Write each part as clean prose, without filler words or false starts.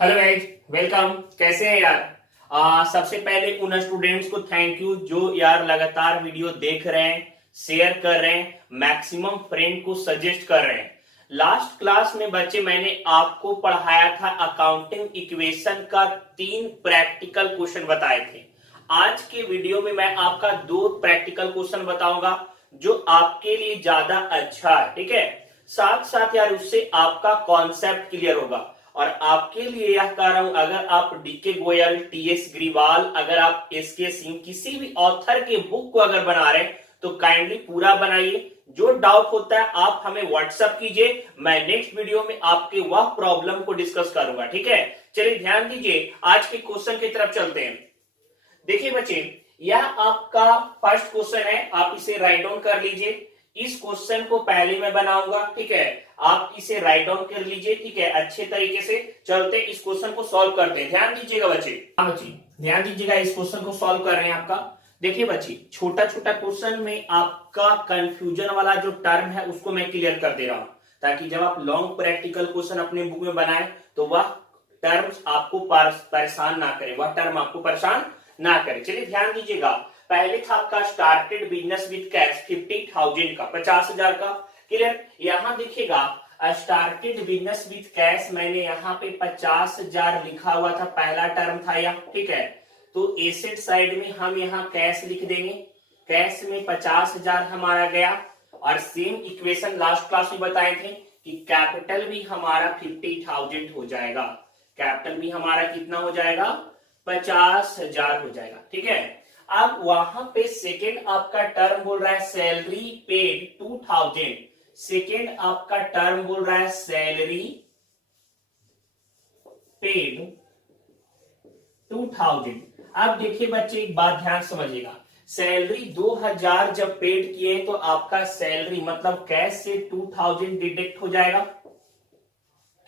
Hello guys, welcome. कैसे हैं यार? सबसे पहले उन स्टूडेंट्स को थैंक यू जो यार लगातार वीडियो देख रहे हैं, शेयर कर रहे हैं, मैक्सिमम फ्रेंड को सजेस्ट कर रहे हैं। लास्ट क्लास में बच्चे मैंने आपको पढ़ाया था अकाउंटिंग इक्वेशन का 3 प्रैक्टिकल क्वेश्चन बताए थे। आज के वीडियो में मैं आपका 2 प्रैक्टिकल क्वेश्चन बताऊंगा जो आपके लिए ज्यादा अच्छा है। ठीक है, साथ साथ यार उससे आपका कॉन्सेप्ट क्लियर होगा। और आपके लिए यह कह रहा हूं, अगर आप डीके गोयल, टीएस ग्रीवाल, अगर आप एसके सिंह किसी भी ऑथर के बुक को अगर बना रहे हैं तो काइंडली पूरा बनाइए। जो डाउट होता है आप हमें व्हाट्सएप कीजिए, मैं नेक्स्ट वीडियो में आपके वह प्रॉब्लम को डिस्कस करूंगा। ठीक है, चलिए ध्यान दीजिए, आज के क्वेश्चन की तरफ चलते हैं। देखिए बच्चे, यह आपका फर्स्ट क्वेश्चन है, आप इसे राइट डाउन कर लीजिए। इस क्वेश्चन को पहले मैं बनाऊंगा, ठीक है, आप इसे राइट डाउन कर लीजिए। ठीक है, अच्छे तरीके से चलते इस क्वेश्चन को सॉल्व करते हैं। ध्यान दीजिएगा बच्चे, हाँ बच्चे ध्यान दीजिएगा, इस क्वेश्चन को सॉल्व कर रहे हैं आपका। देखिए बच्चे, छोटा छोटा क्वेश्चन में आपका कंफ्यूजन वाला जो टर्म है उसको मैं क्लियर कर दे रहा हूं, ताकि जब आप लॉन्ग प्रैक्टिकल क्वेश्चन अपने बुक में बनाए तो वह टर्म्स आपको परेशान ना करे, वह टर्म आपको परेशान ना करे। चलिए ध्यान दीजिएगा, पहले था आपका स्टार्टेड बिजनेस विद कैश 50,000 का, 50,000 का। क्लियर, यहां देखिएगा स्टार्टेड बिजनेस विद कैश, मैंने यहाँ पे 50,000 लिखा हुआ था, पहला टर्म था यह। ठीक है, तो एसेट साइड में हम यहाँ कैश लिख देंगे, कैश में 50,000 हमारा गया। और सेम इक्वेशन लास्ट क्लास में बताए थे कि कैपिटल भी हमारा 50,000 हो जाएगा, कैपिटल भी हमारा कितना हो जाएगा, 50,000 हो जाएगा। ठीक है, अब वहां पे सेकेंड आपका टर्म बोल रहा है सैलरी पेड 2,000, सेकेंड आपका टर्म बोल रहा है सैलरी पेड 2,000। अब देखिए बच्चे, एक बात ध्यान समझिएगा, सैलरी 2,000 जब पेड किए तो आपका सैलरी मतलब कैश से 2,000 डिडक्ट हो जाएगा।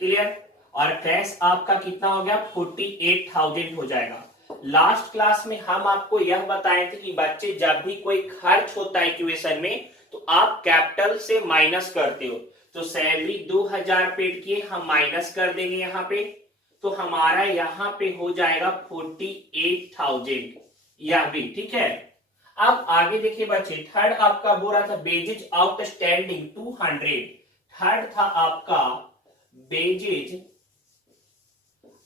क्लियर, और कैश आपका कितना हो गया, 48,000 हो जाएगा। लास्ट क्लास में हम आपको यह बताए थे कि बच्चे जब भी कोई खर्च होता है इक्वेशन में तो आप कैपिटल से माइनस करते हो। तो सैलरी 2,000 पेड किए, हम माइनस कर देंगे यहाँ पे, तो हमारा यहाँ पे हो जाएगा 48,000, यह भी। ठीक है, अब आगे देखिए बच्चे, थर्ड आपका बोल रहा था बेजेज आउटस्टैंडिंग 200, थर्ड था आपका बेजेज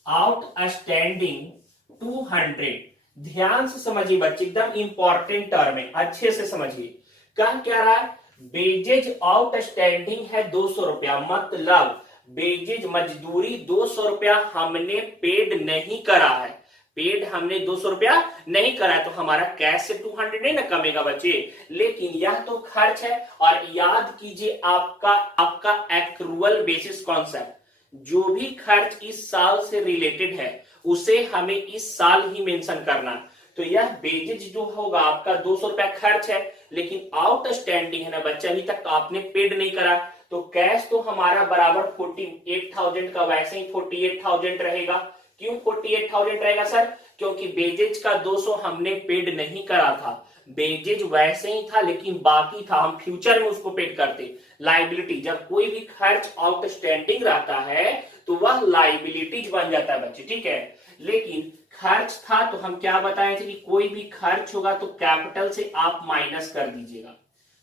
आउटस्टैंडिंग 200। ध्यान से समझिए बच्चे, एकदम इंपॉर्टेंट टर्म है, अच्छे से समझिए। क्या रहा है, बेजेज आउटस्टैंडिंग है 200 रुपया, मतलब बेजेज मजदूरी 200 रुपया हमने पेड नहीं करा है, पेड हमने 200 रुपया नहीं करा है, तो हमारा कैश से 200 नहीं ना कमेगा बच्चे, लेकिन यह तो खर्च है। और याद कीजिए आपका एक्रूअल बेसिस कॉन्सेप्ट, जो भी खर्च इस साल से रिलेटेड है उसे हमें इस साल ही मेंशन करना। तो यह बेजेज जो होगा आपका 200 रुपया खर्च है, लेकिन आउटस्टैंडिंग है ना बच्चा, अभी तक आपने पेड नहीं करा, तो कैश तो हमारा बराबर 48,000 का वैसे ही 48,000 रहेगा। क्यों 48,000 रहेगा सर? क्योंकि बेजेज का 200 हमने पेड नहीं करा था, बेजेज वैसे ही था लेकिन बाकी था, हम फ्यूचर में उसको पेड करते। लाइबिलिटी, जब कोई भी खर्च आउटस्टैंडिंग रहता है तो वह लाइबिलिटीज बन जाता है बच्चे। ठीक है, लेकिन खर्च था तो हम क्या बताए थे कि कोई भी खर्च होगा तो कैपिटल से आप माइनस कर दीजिएगा।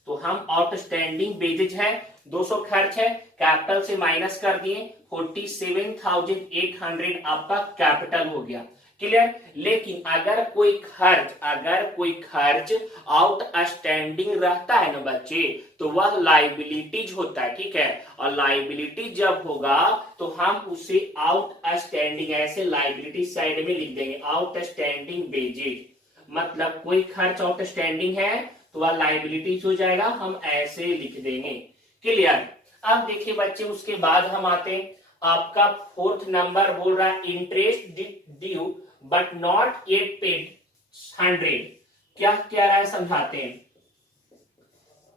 तो हम आउटस्टैंडिंग बेजेज है 200 खर्च है, कैपिटल से माइनस कर दिए, 47,800 आपका कैपिटल हो गया। क्लियर, लेकिन अगर कोई खर्च आउटस्टैंडिंग रहता है ना बच्चे, तो वह लाइबिलिटीज होता है। ठीक है, और लाइबिलिटी जब होगा तो हम उसे आउटस्टैंडिंग ऐसे लाइबिलिटी साइड में लिख देंगे, आउटस्टैंडिंग बेजेज, मतलब कोई खर्च आउटस्टैंडिंग है तो वह लाइबिलिटीज हो जाएगा, हम ऐसे लिख देंगे। क्लियर, अब देखिए बच्चे, उसके बाद हम आते हैं, आपका फोर्थ नंबर बोल रहा है interest due but not yet paid 100। क्या क्या रहा है समझाते हैं,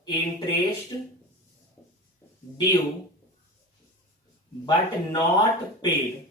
interest due but not paid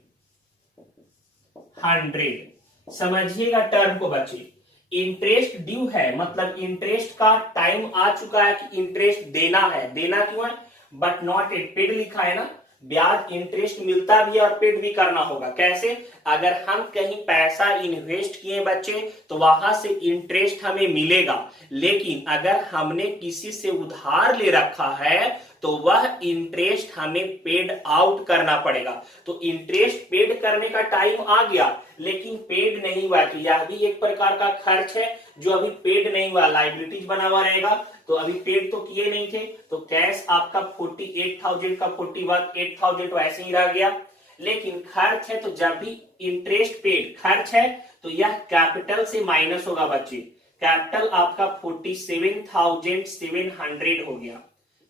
100। समझिएगा टर्म को बच्चे, इंटरेस्ट ड्यू है मतलब इंटरेस्ट का टाइम आ चुका है कि इंटरेस्ट देना है, देना क्यों है, बट नॉट एट पेड लिखा है ना, ब्याज इंटरेस्ट मिलता भी है और पेड भी करना होगा। कैसे? अगर हम कहीं पैसा इन्वेस्ट किए बच्चे तो वहां से इंटरेस्ट हमें मिलेगा, लेकिन अगर हमने किसी से उधार ले रखा है तो वह इंटरेस्ट हमें पेड आउट करना पड़ेगा। तो इंटरेस्ट पेड करने का टाइम आ गया लेकिन पेड नहीं हुआ, तो यह भी एक प्रकार का खर्च है जो अभी पेड नहीं हुआ, लाइबिलिटीज बना हुआ रहेगा। तो अभी पेड तो किए नहीं थे, तो कैश आपका 48,000 का 48,000 वैसे ही रह गया। लेकिन खर्च है तो जब भी इंटरेस्ट पेड खर्च है तो यह कैपिटल से माइनस होगा बच्चे। कैपिटल आपका 47,700 हो गया।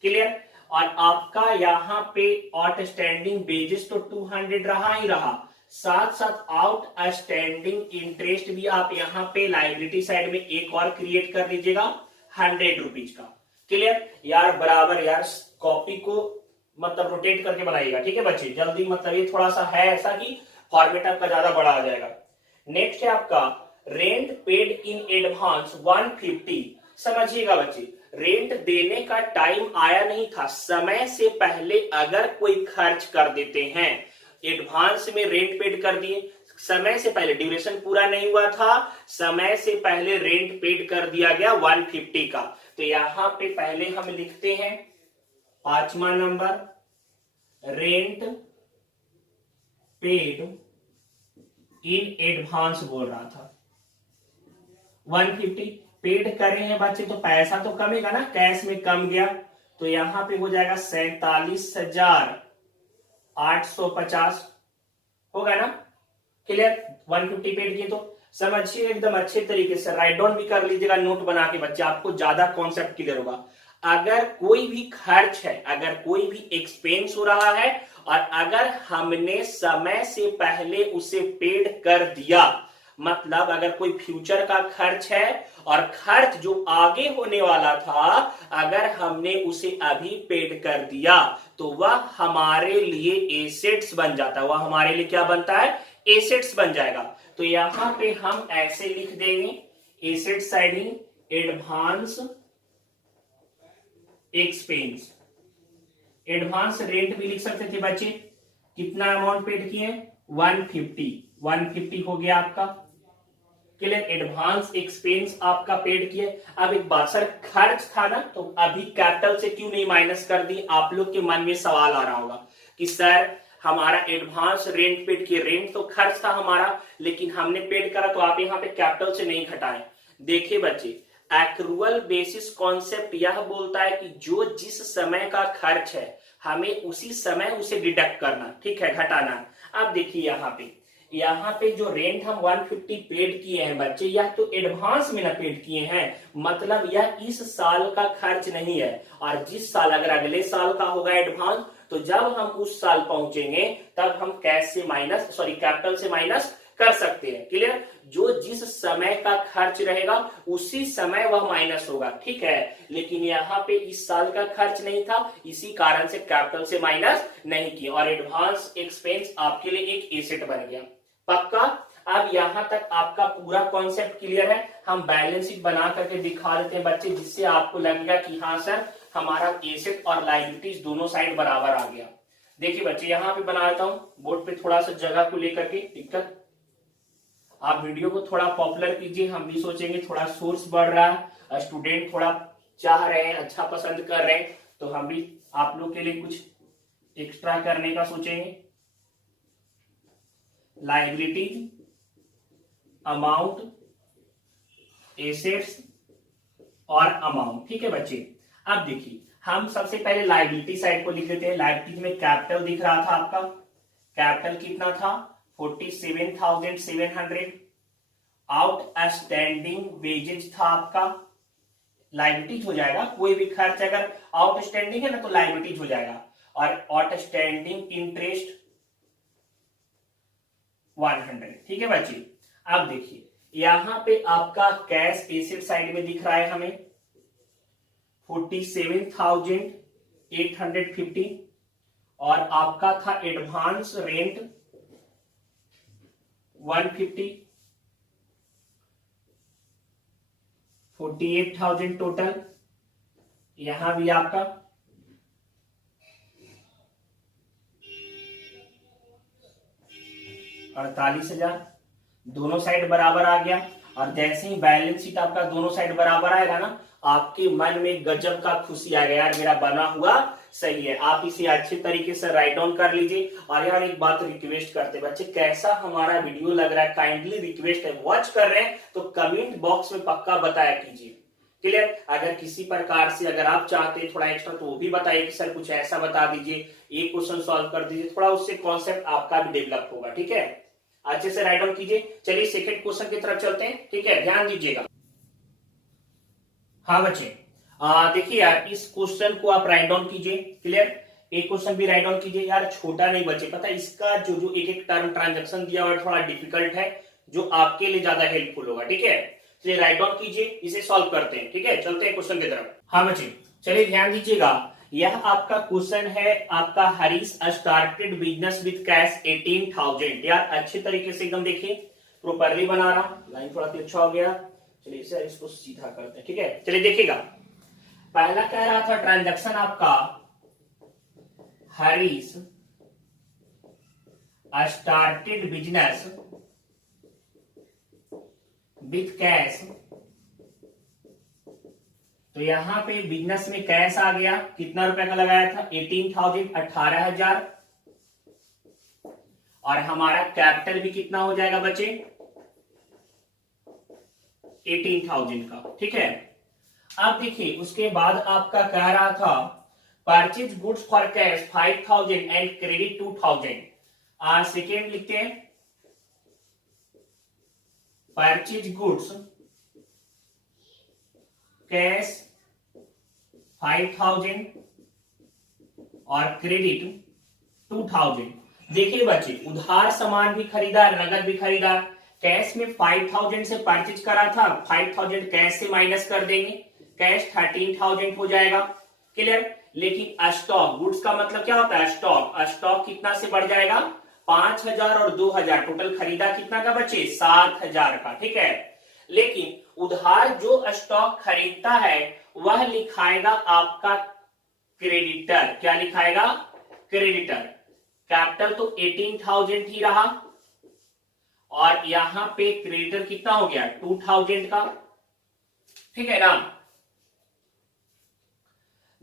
क्लियर? और आपका यहाँ पे आउटस्टैंडिंग बेजिस तो 200 रहा ही रहा, साथ साथ आउटस्टैंडिंग इंटरेस्ट भी आप यहाँ पे लाइबिलिटी साइड में एक और क्रिएट कर लीजिएगा 100 रुपीज का। क्लियर? यार बराबर यार कॉपी को मतलब रोटेट करके बनाइएगा, ठीक है बच्चे, जल्दी, मतलब ये थोड़ा सा है ऐसा कि फॉर्मेट आपका ज्यादा बड़ा आ जाएगा। नेक्स्ट है आपका रेंट पेड इन एडवांस 150। समझिएगा बच्चे, रेंट देने का टाइम आया नहीं था, समय से पहले अगर कोई खर्च कर देते हैं, एडवांस में रेंट पेड कर दिए, समय से पहले, ड्यूरेशन पूरा नहीं हुआ था, समय से पहले रेंट पेड कर दिया गया 150 का, तो यहां पे पहले हम लिखते हैं 5वां number, rent paid in advance बोल रहा था 150 पेड करे हैं बच्चे, तो पैसा तो कमेगा ना, कैश में कम गया, तो यहां पे हो जाएगा 47,850 होगा ना। क्लियर? 150 पेड किए तो समझिए एकदम अच्छे तरीके से, राइट डाउन भी कर लीजिएगा नोट बना के बच्चे, आपको ज्यादा कॉन्सेप्ट क्लियर होगा। अगर कोई भी खर्च है, अगर कोई भी एक्सपेंस हो रहा है और अगर हमने समय से पहले उसे पेड कर दिया, मतलब अगर कोई फ्यूचर का खर्च है और खर्च जो आगे होने वाला था अगर हमने उसे अभी पेड कर दिया तो वह हमारे लिए एसेट्स बन जाता है, वह हमारे लिए क्या बनता है? एसेट्स बन जाएगा। तो यहां पे हम ऐसे लिख देंगे asset siding advance expense, advance rent भी लिख सकते थे बच्चे। कितना अमाउंट पेड किए? 150 हो गया आपका। क्लियर? एडवांस एक्सपेंस आपका पेड किए। अब एक बात सर, खर्च था ना, तो अभी कैपिटल से क्यों नहीं माइनस कर दी? आप लोग के मन में सवाल आ रहा होगा कि सर हमारा एडवांस रेंट पेड किए, रेंट तो खर्च था हमारा लेकिन हमने पेड करा, तो आप यहाँ पे कैपिटल से नहीं घटाए। देखिए बच्चे, एक्रूअल बेसिस कॉन्सेप्ट यह बोलता है कि जो जिस समय का खर्च है हमें उसी समय उसे डिडक्ट करना, ठीक है, घटाना। अब देखिए यहाँ पे जो रेंट हम 150 पेड किए हैं बच्चे, यह तो एडवांस में ना पेड किए हैं, मतलब यह इस साल का खर्च नहीं है। और जिस साल, अगर अगले साल का होगा एडवांस, तो जब हम उस साल पहुंचेंगे तब हम कैश से माइनस, सॉरी कैपिटल से माइनस कर सकते हैं। क्लियर? जो जिस समय का खर्च रहेगा उसी समय वह माइनस होगा, ठीक है। लेकिन यहाँ पे इस साल का खर्च नहीं था, इसी कारण से कैपिटल से माइनस नहीं किया और एडवांस एक्सपेंस आपके लिए एक एसेट बन गया। पक्का? अब यहां तक आपका पूरा कॉन्सेप्ट क्लियर है। हम बैलेंस शीट बना करके दिखा देते हैं बच्चे, जिससे आपको लगेगा कि हाँ सर हमारा एसेट और लायबिलिटीज दोनों साइड बराबर आ गया। देखिए बच्चे, यहां पे बना देता हूं बोर्ड पे, थोड़ा सा जगह को लेकर के दिक्कत, आप वीडियो को थोड़ा पॉपुलर कीजिए, हम भी सोचेंगे थोड़ा सोर्स बढ़ रहा है, स्टूडेंट थोड़ा चाह रहे हैं, अच्छा पसंद कर रहे हैं, तो हम भी आप लोग के लिए कुछ एक्स्ट्रा करने का सोचेंगे। लायबिलिटीज, अमाउंट, एसेट्स और अमाउंट, ठीक है बच्चे। अब देखिए, हम सबसे पहले लायबिलिटी साइड को लिख देते हैं। लायबिलिटी में कैपिटल दिख रहा था आपका, कैपिटल कितना था? 47,700। आउटस्टैंडिंग वेजेज था आपका, लायबिलिटीज हो जाएगा, कोई भी खर्च अगर आउटस्टैंडिंग है ना तो लायबिलिटीज हो जाएगा। और आउटस्टैंडिंग इंटरेस्ट 100, ठीक है बच्चे। अब देखिए, यहां पे आपका कैश एसेट साइड में दिख रहा है हमें 47,850 और आपका था एडवांस रेंट 150, 48,000 टोटल। यहां भी आपका 48,000, दोनों साइड बराबर आ गया। और जैसे ही बैलेंस शीट आपका दोनों साइड बराबर आएगा ना, आपके मन में गजब का खुशी आएगा, यार मेरा बना हुआ सही है। आप इसे अच्छे तरीके से राइट डाउन कर लीजिए। और यार एक बात रिक्वेस्ट करते बच्चे, कैसा हमारा वीडियो लग रहा है, काइंडली रिक्वेस्ट है, वॉच कर रहे हैं तो कमेंट बॉक्स में पक्का बताया कीजिए। क्लियर? अगर किसी प्रकार से अगर आप चाहते हैं थोड़ा एक्स्ट्रा तो वो भी बताइए कि सर कुछ ऐसा बता दीजिए, एक क्वेश्चन सॉल्व कर दीजिए, थोड़ा उससे कॉन्सेप्ट आपका भी डेवलप होगा। ठीक है, अच्छे से राइट डाउन कीजिए। चलिए सेकंड क्वेश्चन की तरफ चलते हैं। ठीक है, ध्यान दीजिएगा। हाँ बच्चे, देखिए यार इस क्वेश्चन को आप राइट डाउन कीजिए। क्लियर? एक क्वेश्चन भी राइट डाउन कीजिए। यार छोटा नहीं बच्चे, पता है इसका जो जो एक एक टर्म ट्रांजेक्शन दिया हुआ है थोड़ा डिफिकल्ट है, जो आपके लिए ज्यादा हेल्पफुल होगा। ठीक है, चलिए राइट डाउन कीजिए, इसे सॉल्व करते हैं। ठीक है, चलते हैं क्वेश्चन की तरफ। हाँ बच्चे, चलिए ध्यान दीजिएगा। यह आपका क्वेश्चन है, आपका Harish started business with cash 18,000। यार अच्छे तरीके से एकदम देखिए, प्रॉपरली बना रहा, लाइन थोड़ा तिरछा हो गया। चलिए सर इसको सीधा करते हैं। ठीक है, चलिए देखिएगा। पहला कह रहा था ट्रांजैक्शन आपका Harish started business with cash, तो यहां पे बिजनेस में कैश आ गया, कितना रुपए का लगाया था 18,000, 18,000। और हमारा कैपिटल भी कितना हो जाएगा बच्चे 18,000 का। ठीक है, अब देखिए उसके बाद आपका कह रहा था purchase goods for cash 5,000 and credit 2,000। Second लिखते हैं परचेज गुड्स कैश 5,000 और क्रेडिट 2,000। देखिए बच्चे, उधार सामान भी खरीदा, नगद भी खरीदा। कैश में 5,000 से परचेज करा था, 5,000 कैश से माइनस कर देंगे, कैश 13,000 हो जाएगा। क्लियर? लेकिन स्टॉक गुड्स का मतलब क्या होता है, स्टॉक, स्टॉक कितना से बढ़ जाएगा 5,000 और 2,000, टोटल खरीदा कितना का बच्चे 7,000 का। ठीक है, लेकिन उधार जो स्टॉक खरीदता है वह लिखाएगा आपका क्रेडिटर। क्या लिखाएगा? क्रेडिटर। कैपिटल तो 18,000 ही रहा, और यहां पे क्रेडिटर कितना हो गया 2,000 का। ठीक है ना?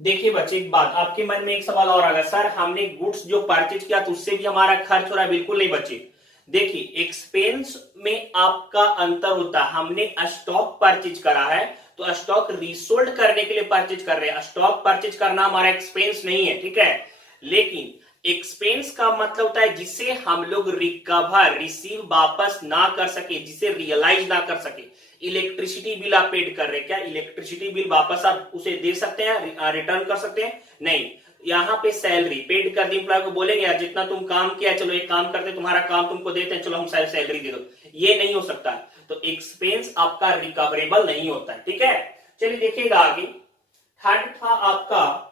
देखिए बच्चे, एक बात आपके मन में एक सवाल और आएगा, सर हमने गुड्स जो परचेज किया तो उससे भी हमारा खर्च हो रहा है। बिल्कुल नहीं बच्चे, देखिए एक्सपेंस में आपका अंतर होता है। हमने स्टॉक परचेज करा है तो स्टॉक रीसोल्ड करने के लिए परचेज कर रहे हैं, स्टॉक परचेज करना हमारा एक्सपेंस नहीं है। ठीक है, लेकिन एक्सपेंस का मतलब होता है जिसे हम लोग रिकवर, रिसीव, वापस ना कर सके, जिसे रियलाइज ना कर सके। इलेक्ट्रिसिटी बिल आप पेड कर रहे हैं, क्या इलेक्ट्रिसिटी बिल वापस आप उसे दे सकते हैं, रिटर्न कर सकते हैं? नहीं। यहाँ पे सैलरी पेड कर दी, एम्प्लॉय को बोलेंगे यार जितना तुम काम किया चलो एक काम करते, तुम्हारा काम तुमको देते हैं, चलो हम सैलरी दे दो, ये नहीं हो सकता। तो एक्सपेंस आपका रिकवरेबल नहीं होता है। ठीक है, चलिए देखिएगा आगे। थर्ड था आपका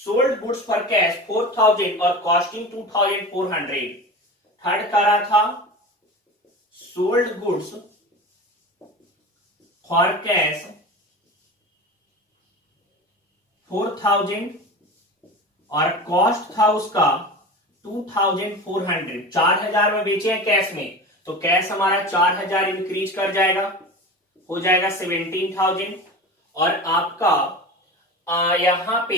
सोल्ड गुड्स फॉर कैश 4,000 और कॉस्टिंग 2,400। थर्ड करा था सोल्ड गुड्स फॉर कैश 4,000 और कॉस्ट था उसका 2,400। 4,000 में बेचे हैं कैश में, तो कैश हमारा 4,000 इंक्रीज कर जाएगा, हो जाएगा 17,000। और आपका यहां पे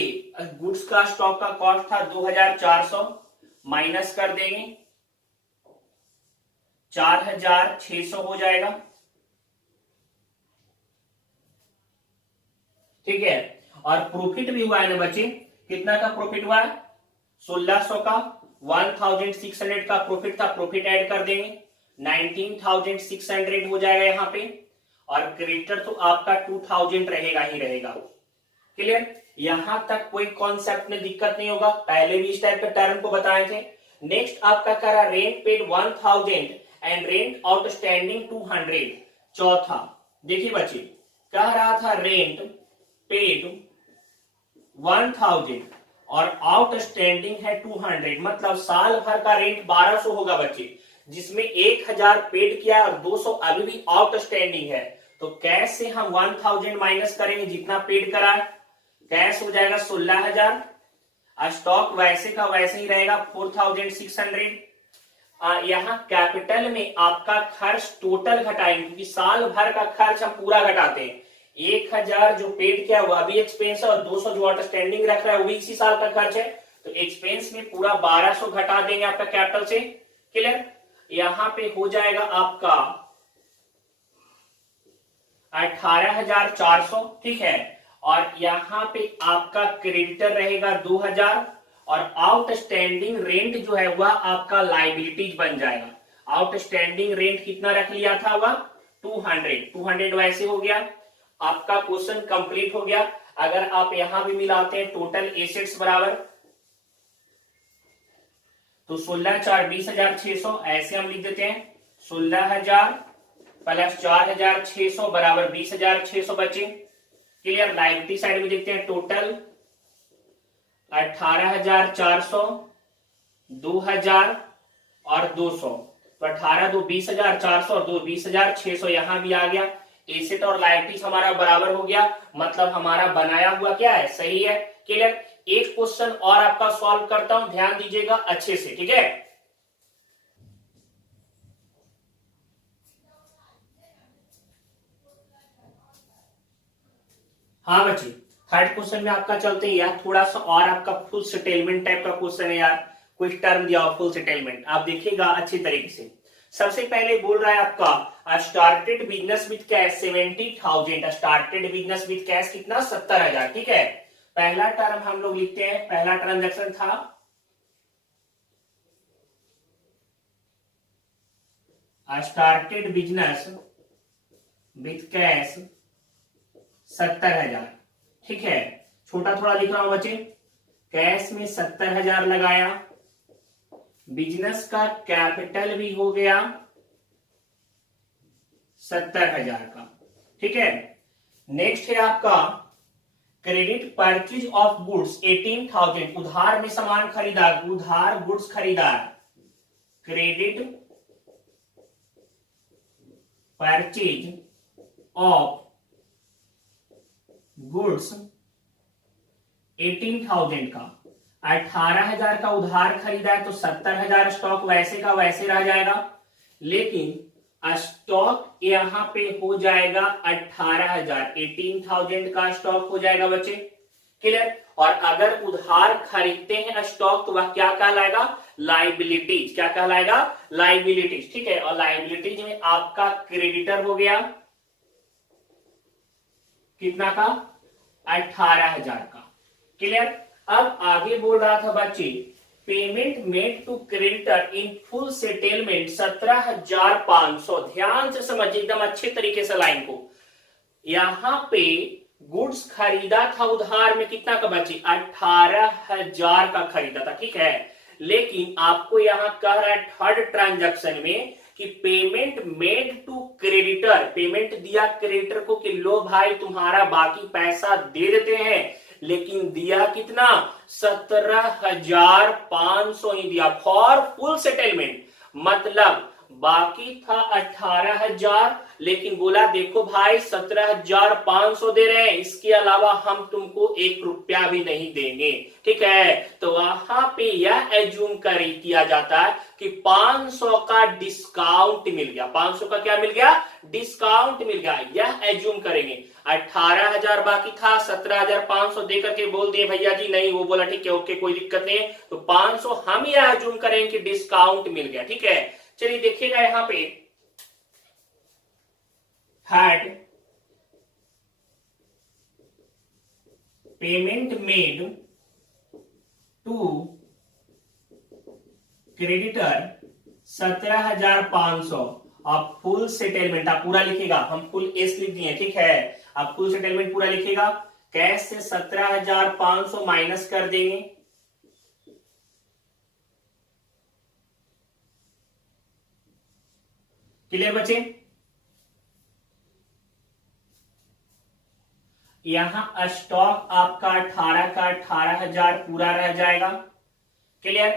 गुड्स का स्टॉक का कॉस्ट था 2,400, माइनस कर देंगे 4,600 हो जाएगा। ठीक है, और प्रॉफिट भी हुआ है ना बच्चे, कितना का प्रॉफिट हुआ है 1,600 का, 1,600 का प्रॉफिट था, प्रॉफिट ऐड कर देंगे 19,600 हो जाएगा यहाँ पे। और क्रेडिटर तो आपका 2,000 रहेगा ही रहेगा। क्लियर? यहां तक कोई कॉन्सेप्ट में दिक्कत नहीं होगा, पहले भी इस टाइप के टर्म को बताए थे। नेक्स्ट आपका कह रहा rent paid 1,000 and rent outstanding 200। चौथा देखिए बच्चे, कह रहा था रेंट पेड 1,000 और आउटस्टैंडिंग है 200, मतलब साल भर का रेंट 1,200 होगा बच्चे, जिसमें 1,000 पेड किया और 200 अभी भी आउटस्टैंडिंग है। तो कैश से हम 1,000 माइनस करेंगे जितना पेड करा है, कैश हो जाएगा 16,000, स्टॉक वैसे का वैसे ही रहेगा 4,600। यहाँ कैपिटल में आपका खर्च टोटल घटाएंगे, क्योंकि साल भर का खर्च हम पूरा घटाते हैं। 1000 जो पेड किया वह भी एक्सपेंस है, और 200 जो आउटस्टैंडिंग रख रहा है वो भी इसी साल का खर्च है। तो एक्सपेंस में पूरा 1200 घटा देंगे आपका कैपिटल से। क्लियर? यहाँ पे हो जाएगा आपका 18,400, ठीक है। और यहाँ पे आपका क्रेडिटर रहेगा 2000, और आउटस्टैंडिंग रेंट जो है वह आपका लाइबिलिटीज बन जाएगा। आउटस्टैंडिंग रेंट कितना रख लिया था वह 200 वैसे हो गया। आपका क्वेश्चन कंप्लीट हो गया। अगर आप यहां भी मिलाते हैं टोटल एसेट्स बराबर, तो 16 4 20,600 ऐसे हम लिख देते हैं। 16,000 प्लस 4,600 बराबर 20,600 बचे। क्लियर? लाइबिलिटी साइड में देखते हैं टोटल 18,400, 2,000 और 200। तो 18 2 20,400 और 2 20,600 यहां भी आ गया। एसेट और लाइबिलिटीज हमारा बराबर हो गया, मतलब हमारा बनाया हुआ क्या है, सही है। क्लियर? एक क्वेश्चन और आपका सॉल्व करता हूं, ध्यान दीजिएगा अच्छे से, ठीक है। हाँ बच्चे, थर्ड क्वेश्चन में आपका चलते हैं यार, थोड़ा सा और आपका फुल सेटलमेंट टाइप का क्वेश्चन है यार। कोई टर्म दिया हो फुल सेटलमेंट, आप देखिएगा अच्छी तरीके से। सबसे पहले बोल रहा है आपका started business with cash 70,000। Started business with cash कितना, 70,000, ठीक है। पहला टर्म हम लोग लिखते हैं, पहला ट्रांजैक्शन था स्टार्टेड बिजनेस विथ कैश 70,000, ठीक है। छोटा थोड़ा लिख रहा हूं बच्चे, कैश में 70,000 लगाया, बिजनेस का कैपिटल भी हो गया 70,000 का, ठीक है। नेक्स्ट है आपका क्रेडिट परचेज ऑफ गुड्स 18,000। उधार में सामान खरीदा, उधार गुड्स खरीदा, क्रेडिट परचेज ऑफ गुड्स 18,000 का। 18,000 का उधार खरीदा है तो 70,000 स्टॉक वैसे का वैसे रह जाएगा, लेकिन स्टॉक यहां पे हो जाएगा 18,000। 18,000 का स्टॉक हो जाएगा बच्चे। क्लियर? और अगर उधार खरीदते हैं स्टॉक तो वह क्या कहलाएगा, लाइबिलिटीज। क्या कहलाएगा, लाइबिलिटीज, ठीक है। और लाइबिलिटीज में आपका क्रेडिटर हो गया कितना का, 18,000 का। क्लियर? अब आगे बोल रहा था बच्चे, payment made to creditor in full settlement 17,500। ध्यान से समझिए एकदम अच्छे तरीके से लाइन को। यहां पे गुड्स खरीदा था उधार में कितना का बच्चे, 18,000 का खरीदा था, ठीक है। लेकिन आपको यहां कह रहा है थर्ड ट्रांजैक्शन में कि payment made to creditor, payment दिया क्रेडिटर को कि लो भाई तुम्हारा बाकी पैसा दे देते हैं, लेकिन दिया कितना, 17,500 ही दिया फॉर फुल सेटलमेंट। मतलब बाकी था 18,000, लेकिन बोला देखो भाई 17,500 दे रहे हैं, इसके अलावा हम तुमको 1 रुपया भी नहीं देंगे, ठीक है। तो वहां पे यह एज्यूम किया जाता है कि 500 का डिस्काउंट मिल गया। 500 का क्या मिल गया, डिस्काउंट मिल गया, यह एज्यूम करेंगे। 18,000 बाकी था, 17,500 देकर के बोल दिए भैया जी नहीं, वो बोला ठीक है ओके कोई दिक्कत नहीं है, तो 500 हम यह एज्यूम करेंगे कि डिस्काउंट मिल गया, ठीक है। चलिए देखिएगा यहां पे third, payment made to creditor 17,500। आप फुल सेटलमेंट आप पूरा लिखेगा, हम फुल एस लिख दिए, ठीक है। आप फुल सेटलमेंट पूरा लिखेगा, कैश से 17,500 माइनस कर देंगे, क्लियर बच्चे। यहां स्टॉक आपका 18 का 18,000 पूरा रह जाएगा, क्लियर।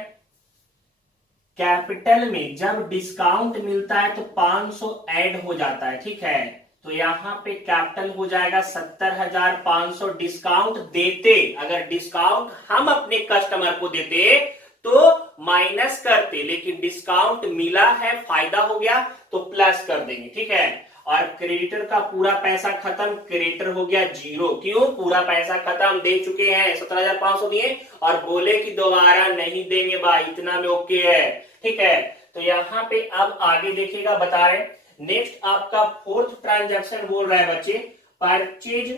कैपिटल में जब डिस्काउंट मिलता है तो 500 ऐड हो जाता है, ठीक है। तो यहां पे कैपिटल हो जाएगा 70,500। डिस्काउंट देते, अगर डिस्काउंट हम अपने कस्टमर को देते तो माइनस करते, लेकिन डिस्काउंट मिला है, फायदा हो गया तो प्लस कर देंगे, ठीक है। और क्रेडिटर का पूरा पैसा खत्म, क्रेडिटर हो गया जीरो। क्यों? पूरा पैसा खत्म, दे चुके हैं, 17,500 दिए और बोले कि दोबारा नहीं देंगे भाई, इतना में ओके है, ठीक है। तो यहां पे अब आगे देखिएगा, बता रहे नेक्स्ट आपका फोर्थ ट्रांजैक्शन बोल रहा है बच्चे, परचेज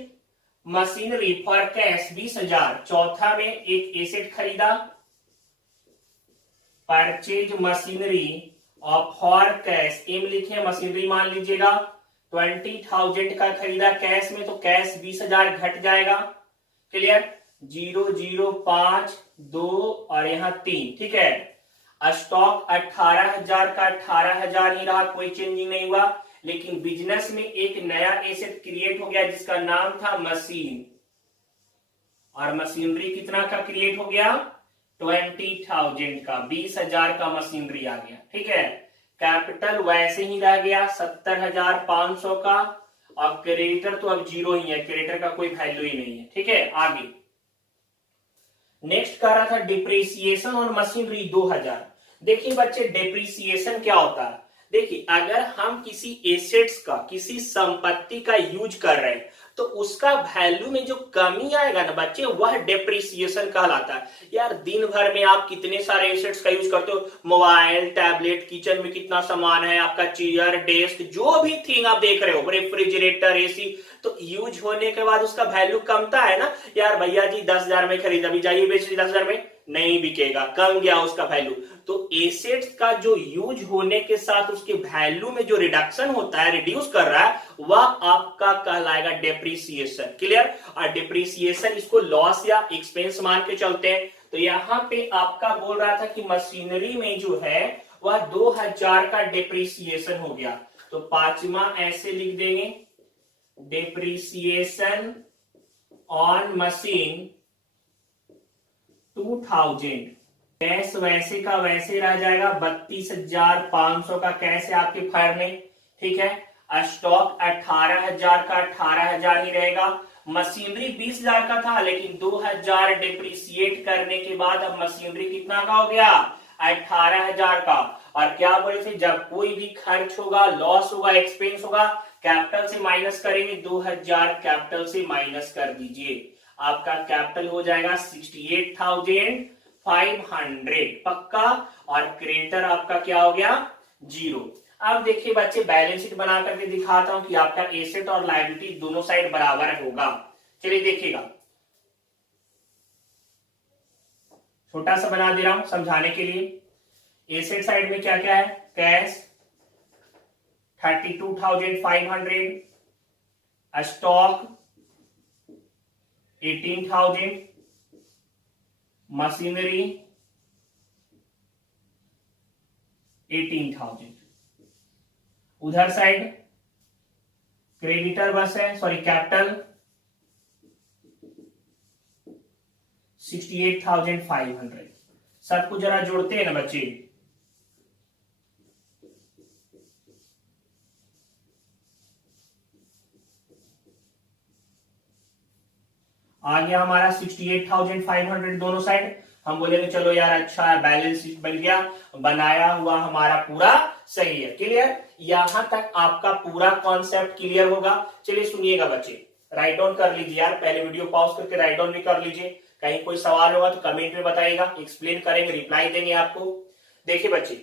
मशीनरी फॉर कैश 20,000। चौथा में एक एसेट खरीदा, परचेज मशीनरी और फॉर कैश, एम लिखे मशीनरी मान लीजिएगा, 20,000 का खरीदा कैश में, तो कैश 20,000 घट जाएगा, क्लियर। 0 0 5 2 और यहां 3, ठीक है। स्टॉक 18,000 का 18,000 ही रहा, कोई चेंजिंग नहीं हुआ। लेकिन बिजनेस में एक नया एसेट क्रिएट हो गया जिसका नाम था मशीन, और मशीनरी कितना का क्रिएट हो गया? 20,000 का, 20,000 का मशीनरी आ गया, ठीक है। कैपिटल वैसे ही रह गया 70,500 का, और क्रेडिटर तो अब जीरो ही है, क्रेडिटर का कोई वैल्यू ही नहीं है, ठीक है। आगे नेक्स्ट कर रहा था डिप्रिसिएशन और मशीनरी 2,000। देखिए बच्चे, डिप्रिसिएशन क्या होता है? देखिए, अगर हम किसी एसेट्स का, किसी संपत्ति का यूज कर रहे हैं, तो उसका वैल्यू में जो कमी आएगा ना बच्चे, वह डेप्रिसिएशन कहलाता है। यार दिन भर में आप कितने सारे एसेट्स का यूज करते हो, मोबाइल, टैबलेट, किचन में कितना सामान है आपका, चेयर, डेस्क, जो भी थिंग आप देख रहे हो, रेफ्रिजरेटर, एसी, तो यूज होने के बाद उसका वैल्यू कमता है ना। यार भैया जी 10,000 में खरीदा, अभी जाइए बेच लीजिए 10,000 में, नहीं बिकेगा, कम गया उसका वैल्यू। तो एसेट्स का जो यूज होने के साथ उसके वैल्यू में जो रिडक्शन होता है, रिड्यूस कर रहा है, वह आपका कहलाएगा डेप्रिसिएशन, क्लियर। और डेप्रिसिएशन इसको लॉस या एक्सपेंस मान के चलते हैं। तो यहां पे आपका बोल रहा था कि मशीनरी में जो है वह 2,000 का डेप्रिसिएशन हो गया, तो पांचवा ऐसे लिख देंगे, डेप्रिसिएशन ऑन मशीन 2,000। कैश वैसे का वैसे रह जाएगा, 32,500 का कैश है आपके फर्म में, ठीक है। स्टॉक 18,000 का 18,000 ही रहेगा। मशीनरी 20,000 का था, लेकिन 2,000 डिप्रिसिएट करने के बाद अब मशीनरी कितना का हो गया? 18,000 का। और क्या बोले थे, जब कोई भी खर्च होगा, लॉस होगा, एक्सपेंस होगा, कैपिटल से माइनस करेंगे, 2,000 कैपिटल से माइनस कर दीजिए, आपका कैपिटल हो जाएगा 68,500 पक्का। और क्रेडिटर आपका क्या हो गया? जीरो। अब देखिए बच्चे, बैलेंस शीट बना करके दिखाता हूं कि आपका एसेट और लायबिलिटी दोनों साइड बराबर होगा। चलिए देखिएगा, छोटा सा बना दे रहा हूं समझाने के लिए। एसेट साइड में क्या क्या है? Cash 32,500, stock 18,000, machinery 18,000। उधर साइड क्रेडिटर बस है, सॉरी कैपिटल 68,500। सबको जरा जोड़ते हैं ना बच्चे। आ गया हमारा 68,500 दोनों साइड। हम बोलेंगे चलो यार अच्छा है, बैलेंस शीट बन गया, बनाया हुआ हमारा पूरा सही है, क्लियर। यहां तक आपका पूरा कॉन्सेप्ट क्लियर होगा। चलिए सुनिएगा बच्चे, राइट डाउन कर लीजिए यार, पहले वीडियो पॉज करके राइट डाउन भी कर लीजिए। कहीं कोई सवाल होगा तो कमेंट में बताइएगा, एक्सप्लेन करेंगे, रिप्लाई देंगे आपको। देखिए बच्चे,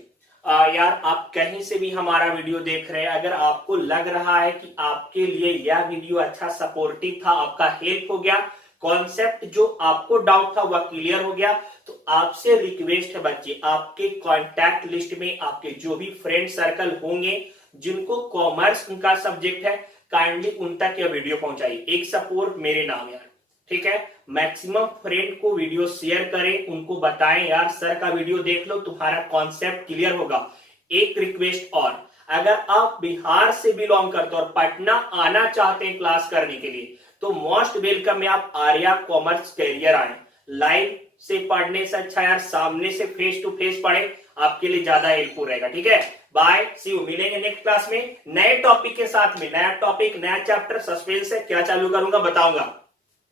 यार आप कहीं से भी हमारा वीडियो देख रहे हैं, अगर आपको लग रहा है कि आपके लिए यह वीडियो अच्छा सपोर्टिव था, आपका हेल्प हो गया, कॉन्सेप्ट जो आपको डाउट था वह क्लियर हो गया, तो आपसे रिक्वेस्ट है बच्चे, आपके कॉन्टैक्ट लिस्ट में आपके जो भी फ्रेंड सर्कल होंगे जिनको कॉमर्स उनका सब्जेक्ट है, काइंडली उन तक यह वीडियो पहुंचाइए। एक सपोर्ट मेरे नाम यार, ठीक है। मैक्सिमम फ्रेंड को वीडियो शेयर करें, उनको बताएं यार सर का वीडियो देख लो, तुम्हारा कॉन्सेप्ट क्लियर होगा। एक रिक्वेस्ट और, अगर आप बिहार से बिलोंग करते हो और पटना आना चाहते हैं क्लास करने के लिए, तो मोस्ट वेलकम है, आप आर्या कॉमर्स कैरियर आए। लाइव से पढ़ने से अच्छा यार सामने से फेस टू फेस पढ़े, आपके लिए ज्यादा हेल्पफुल रहेगा, ठीक है। बाय, सी यू, मिलेंगे नेक्स्ट क्लास में नए टॉपिक के साथ में। नया टॉपिक, नया चैप्टर, सस्पेंस है, क्या चालू करूंगा बताऊंगा।